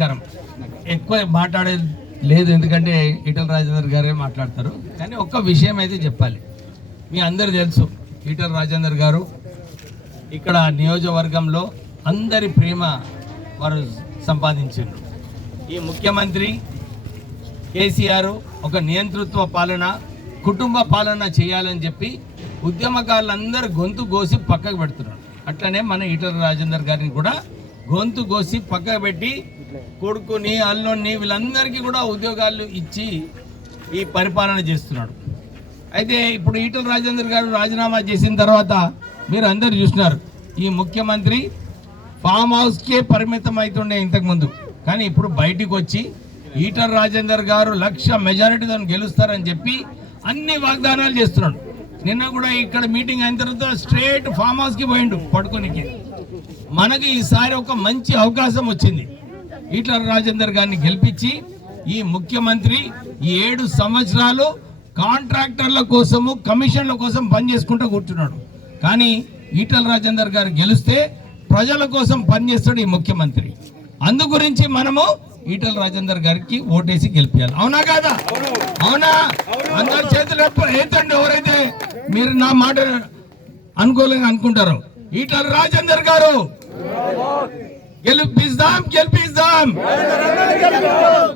నమస్కారం. ఎక్కువ మాట్లాడేది లేదు ఎందుకంటే ఈటల రాజేందర్ గారే మాట్లాడతారు. కానీ ఒక్క విషయం అయితే చెప్పాలి. మీ అందరు తెలుసు ఈటల రాజేందర్ గారు ఇక్కడ నియోజకవర్గంలో అందరి ప్రేమ వారు సంపాదించారు ఈ ముఖ్యమంత్రి కేసీఆర్ ఒక నియంతృత్వ పాలన కుటుంబ పాలన చేయాలని చెప్పి ఉద్యమకారులందరూ గొంతు కోసి పక్కకు పెడుతున్నారు. అట్లనే మన ఈటల రాజేందర్ గారిని కూడా గొంతు కోసి పక్కకు పెట్టి కొడుకుని అల్లుని వీళ్ళందరికీ కూడా ఉద్యోగాలు ఇచ్చి ఈ పరిపాలన చేస్తున్నాడు. అయితే ఇప్పుడు ఈటల రాజేందర్ గారు రాజీనామా చేసిన తర్వాత మీరు అందరు చూసినారు ఈ ముఖ్యమంత్రి ఫామ్ హౌస్కే పరిమితం అవుతుండే ఇంతకుముందు. కానీ ఇప్పుడు బయటికి వచ్చి ఈటల రాజేందర్ గారు లక్ష మెజారిటీతో గెలుస్తారని చెప్పి అన్ని వాగ్దానాలు చేస్తున్నాడు. నిన్న కూడా ఇక్కడ మీటింగ్ అయిన తర్వాత స్ట్రేట్ ఫామ్ హౌస్కి పోయిండు పడుకోనికి. మనకి ఈసారి ఒక మంచి అవకాశం వచ్చింది. ఈటల రాజేందర్ గారిని గెలిపించి ఈ ముఖ్యమంత్రి ఈ ఏడు సంవత్సరాలు కాంట్రాక్టర్ల కోసము కమిషన్ల కోసం పనిచేసుకుంటూ కూర్చున్నాడు. కానీ ఈటల రాజేందర్ గారు గెలిస్తే ప్రజల కోసం పనిచేస్తాడు ఈ ముఖ్యమంత్రి. అందు గురించి మనము ఈటల రాజేందర్ గారికి ఓటేసి గెలిపించాలి అవునా కాదా? అవునా? అందరి చేతులు ఎప్ప- ఎత్తండి ఎవరైతే మీరు నా మాట అనుకూలంగా అనుకుంటారు. ఈటల రాజేందర్ గారు గెలిపిస్తాం గెలిపిస్తాం